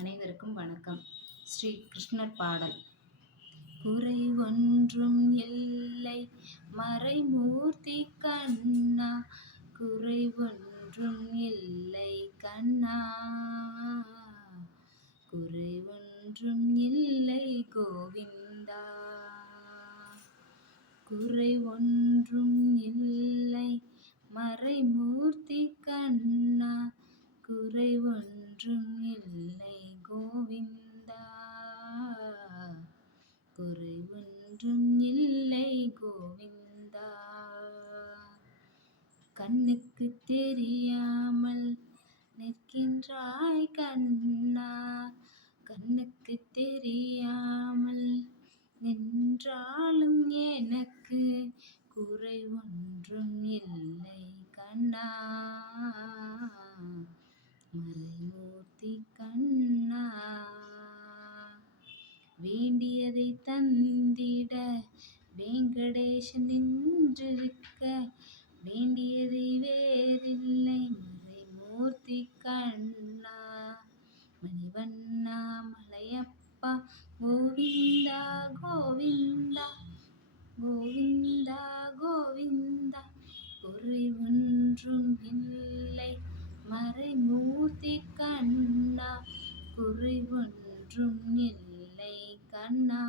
அனைவருக்கும் வணக்கம். ஸ்ரீ கிருஷ்ணர் பாடல். குறை ஒன்றும் இல்லை மறைமூர்த்தி கண்ணா, குறை ஒன்றும் இல்லை கண்ணா, குறை ஒன்றும் இல்லை கோவிந்தா, குறை ஒன்றும் இல்லை மறைமூர்த்தி கண்ணா, குறை ஒன்றும் இல்லை கோவிந்தா, குறை ஒன்றும் இல்லை கோவிந்தா. கண்ணுக்கு தெரியாமல் நிற்கின்றாய் கண்ணா, கண்ணுக்கு தெரியாமல் நின்றாலும் எனக்கு குறை ஒன்றும் இல்லை கண்ணா, மறைமூர்த்தி கண்ணா. வேண்டியதை தந்திட வெங்கடேசன் நின்றிருக்க, வேண்டியதை வேறில்லை மறைமூர்த்தி கண்ணா, மணிவண்ணா மலையப்பா கோவிந்தா கோவிந்தா, கோவிந்தா கோவிந்தா. குறை ஒன்றும் இல்லை மறைமூர்த்தி கண்ணா, குறை ஒன்றும் இல்லை கண்ணா,